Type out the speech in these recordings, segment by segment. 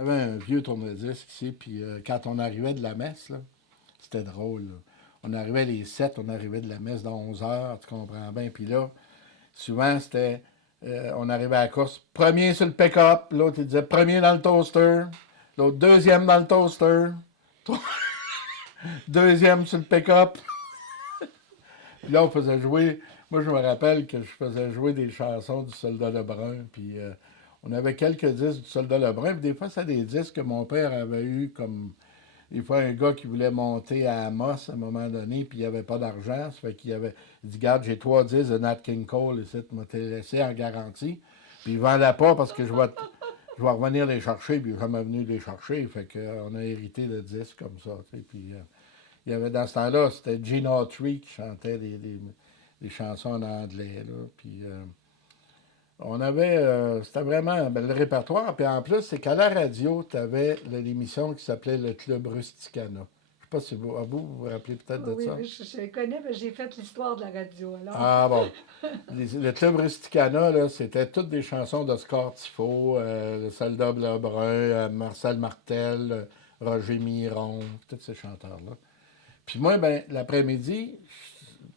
On avait un vieux tourne-disque ici, puis quand on arrivait de la messe, là, c'était drôle. Là. On arrivait les 7, on arrivait de la messe dans 11 heures, tu comprends bien. Puis là, souvent, c'était. On arrivait à la course, premier sur le pick-up, l'autre il disait premier dans le toaster, l'autre deuxième dans le toaster, deuxième sur le pick-up. Puis là, on faisait jouer. Moi, je me rappelle que je faisais jouer des chansons du Soldat Lebrun. Puis on avait quelques disques du Soldat Lebrun. Puis des fois, c'est des disques que mon père avait eu comme. Des fois, un gars qui voulait monter à Amos à un moment donné, puis il n'y avait pas d'argent. Ça fait qu'il avait dit garde, j'ai 3 disques de Nat King Cole ici, tu m'as laissé en garantie. Puis il ne vendait pas parce que je vais revenir les chercher, puis il est jamais venu les chercher. Fait qu'on a hérité de disques comme ça. Puis il y avait dans ce temps-là, c'était Gene Autry qui chantait des chansons en anglais. Là. Puis on avait, c'était vraiment un bel répertoire. Puis en plus, c'est qu'à la radio, tu avais l'émission qui s'appelait Le Club Rusticana. Je sais pas si vous, vous vous rappelez peut-être de Oui, ça. je connais, mais j'ai fait l'histoire de la radio, alors. Ah bon. Le Club Rusticana, là, c'était toutes des chansons d'Oscar Tifo, le Soldat Lebrun, Marcel Martel, Roger Miron, tous ces chanteurs-là. Puis moi, ben, l'après-midi,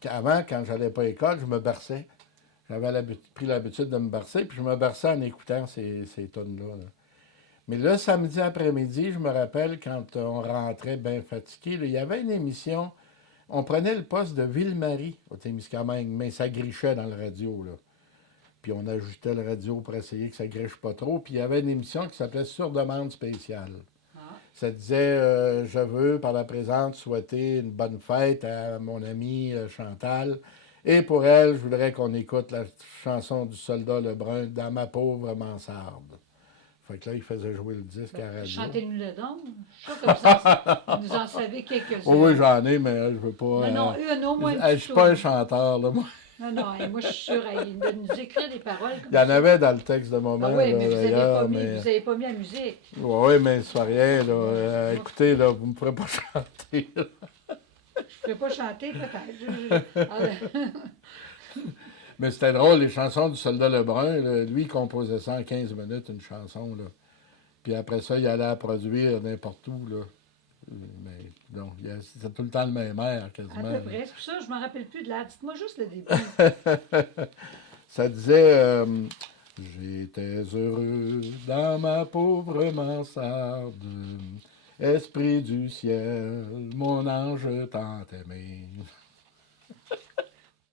avant, quand j'allais pas à l'école, je me berçais. J'avais pris l'habitude de me bercer, puis je me berçais en écoutant ces tunes-là. Là. Mais le samedi après-midi, je me rappelle, quand on rentrait bien fatigué, là, il y avait une émission, on prenait le poste de Ville-Marie au Témiscamingue, mais ça grichait dans le radio. Là. Puis on ajustait le radio pour essayer que ça griche pas trop. Puis il y avait une émission qui s'appelait Sur demande spéciale. Ah. Ça disait je veux par la présente souhaiter une bonne fête à mon amie Chantal. Et pour elle, je voudrais qu'on écoute la chanson du Soldat Lebrun dans ma pauvre mansarde. Fait que là, il faisait jouer le disque à la radio. Chantez-nous le don. Je suis comme ça, vous en savez Oh oui, quelques-unes. j'en ai, mais je veux pas. Non, non, une, au moins une Je petite suis pas un tourne. chanteur, là, moi. Non, non, et moi je suis sûre, de nous écrire des paroles Il y comme en ça. avait dans le texte de moment, Ah oui, mais là, d'ailleurs, mais. vous avez pas mis la musique. Oui, mais c'est pas rien, là. Bon, moi, Écoutez, là, vous me ferez pas chanter. Là. je ne peux pas chanter peut-être. Mais c'était drôle, les chansons du Soldat Lebrun, là, lui, il composait ça en 15 minutes, une chanson, là. Puis après ça, il allait la produire n'importe où, là. Mais non, c'était tout le temps le même air, À quasiment. peu près. C'est pour ça que je ne me rappelle plus de l'air. Dites-moi juste le début. Ça disait j'étais heureux dans ma pauvre mansarde, esprit du ciel, mon ange tant aimé.